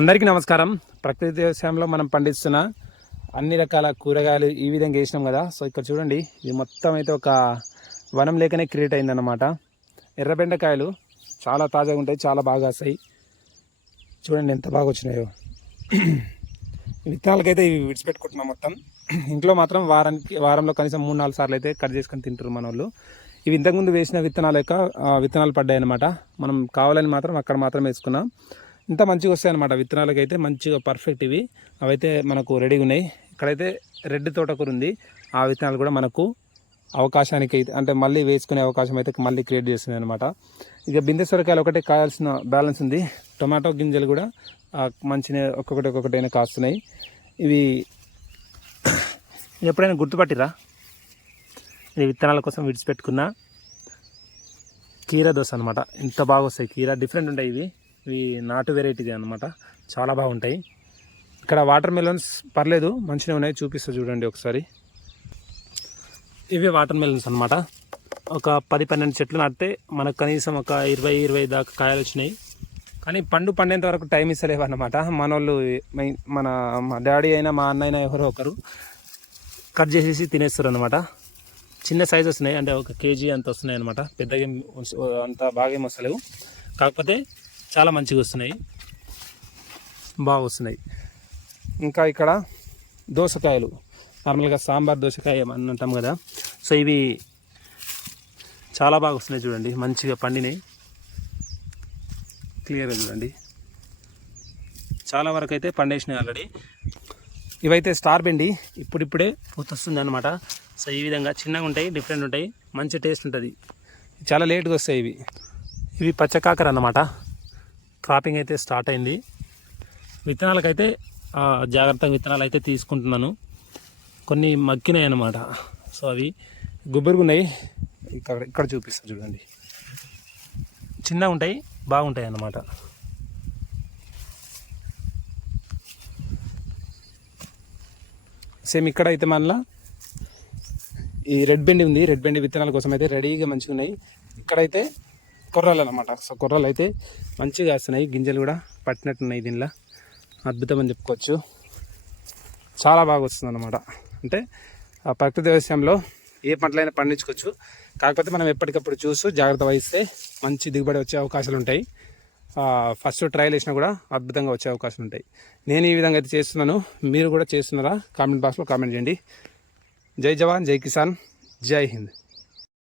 అందరికీ నమస్కారం. ప్రకృతి వ్యవసాయంలో మనం పండిస్తున్న అన్ని రకాల కూరగాయలు ఈ విధంగా వేసినాం కదా. సో ఇక్కడ చూడండి, ఇది మొత్తం అయితే ఒక వనం లేకనే క్రియేట్ అయిందన్నమాట. ఎర్రబెండకాయలు చాలా తాజాగా ఉంటాయి, చాలా బాగా వస్తాయి. చూడండి ఎంత బాగా వచ్చినాయో. విత్తనాలకైతే ఇవి విడిచిపెట్టుకుంటున్నాం మొత్తం. ఇంట్లో మాత్రం వారంలో కనీసం 3-4 సార్లు అయితే కట్ చేసుకొని తింటారు మన వాళ్ళు. ఇవి ఇంతకుముందు వేసిన విత్తనాల యొక్క విత్తనాలు పడ్డాయి అన్నమాట. మనం కావాలని మాత్రం అక్కడ మాత్రం వేసుకున్నాం. ఇంత మంచిగా వస్తాయి అన్నమాట. విత్తనాలకి అయితే మంచిగా పర్ఫెక్ట్ ఇవి. అవైతే మనకు రెడీగా ఉన్నాయి. ఇక్కడైతే రెడ్ తోటకూర ఉంది. ఆ విత్తనాలు కూడా మనకు అవకాశానికి అయితే అంటే మళ్ళీ వేసుకునే అవకాశం అయితే మళ్ళీ క్రియేట్ చేస్తున్నాయి అనమాట. ఇక బిందె సొరకాయలు ఒకటే కాయాల్సిన బ్యాలెన్స్ ఉంది. టొమాటో గింజలు కూడా మంచిగా ఒక్కొక్కటైనా కాస్తున్నాయి. ఇవి ఎప్పుడైనా గుర్తుపట్టిరా? ఇది విత్తనాల కోసం విడిచిపెట్టుకున్న కీర దోశ అనమాట. ఇంత బాగా వస్తాయి. కీర డిఫరెంట్ ఉంటాయి. ఇవి నాటు వెరైటీది అనమాట. చాలా బాగుంటాయి. ఇక్కడ వాటర్ మెలన్స్ పర్లేదు, మంచిగా ఉన్నాయి. చూపిస్తా చూడండి ఒకసారి. ఇవి వాటర్ మెలన్స్ అనమాట. ఒక 10-12 చెట్లు నాటితే మనకు కనీసం ఒక 20 దాకా కాయలు వచ్చినాయి. కానీ పండేంత వరకు టైం ఇస్తలేవు అన్నమాట. మన వాళ్ళు మా డాడీ అయినా మా అన్న అయినా ఎవరో ఒకరు కట్ చేసేసి తినేస్తారు అనమాట. చిన్న సైజు వస్తున్నాయి, అంటే 1 కేజీ అంత వస్తున్నాయి అనమాట. పెద్దగా అంత బాగా ఏమి వస్తలేవు, కాకపోతే చాలా మంచిగా వస్తున్నాయి, బాగా వస్తున్నాయి. ఇంకా ఇక్కడ దోసకాయలు, నార్మల్గా సాంబార్ దోసకాయ అని అంటాం కదా. సో ఇవి చాలా బాగా వస్తున్నాయి. చూడండి మంచిగా పండినాయి. క్లియర్గా చూడండి, చాలా వరకు అయితే పండేసినాయి ఆల్రెడీ. ఇవైతే స్టార్ బెండి ఇప్పుడిప్పుడే వస్తుంది అనమాట. సో ఈ విధంగా చిన్నగా ఉంటాయి, డిఫరెంట్ ఉంటాయి, మంచి టేస్ట్ ఉంటుంది. చాలా లేట్గా వస్తాయి ఇవి పచ్చకాకర అన్నమాట. క్రాపింగ్ అయితే స్టార్ట్ అయింది. విత్తనాలకైతే జాగ్రత్తగా విత్తనాలు అయితే తీసుకుంటున్నాను. కొన్ని మక్కినాయి అన్నమాట. సో అవి గుబ్బురుగా ఉన్నాయి. ఇక్కడ చూపిస్తాను చూడండి. చిన్నగా ఉంటాయి, బాగుంటాయి అన్నమాట. సేమ్ ఇక్కడ అయితే మళ్ళీ ఈ రెడ్ బెండి ఉంది. రెడ్ బెండి విత్తనాల కోసం అయితే రెడీగా మంచిగా ఉన్నాయి. ఇక్కడైతే కొర్రలు అనమాట. సో కొర్రలు అయితే మంచిగా వస్తున్నాయి. గింజలు కూడా పట్టినట్టున్నాయి. దీనిలో అద్భుతం అని చెప్పుకోవచ్చు. చాలా బాగా వస్తుంది అన్నమాట. అంటే ప్రకృతి వ్యవసాయంలో ఏ పంటలైనా పండించుకోవచ్చు. కాకపోతే మనం ఎప్పటికప్పుడు చూస్తూ జాగ్రత్త వహిస్తే మంచి దిగుబడి వచ్చే అవకాశాలు ఉంటాయి. ఫస్ట్ ట్రయల్ వేసినా కూడా అద్భుతంగా వచ్చే అవకాశాలు ఉంటాయి. నేను ఈ విధంగా అయితే చేస్తున్నాను. మీరు కూడా చేస్తున్నారా? కామెంట్ బాక్స్లో కామెంట్ చేయండి. జై జవాన్, జై కిసాన్, జై హింద్.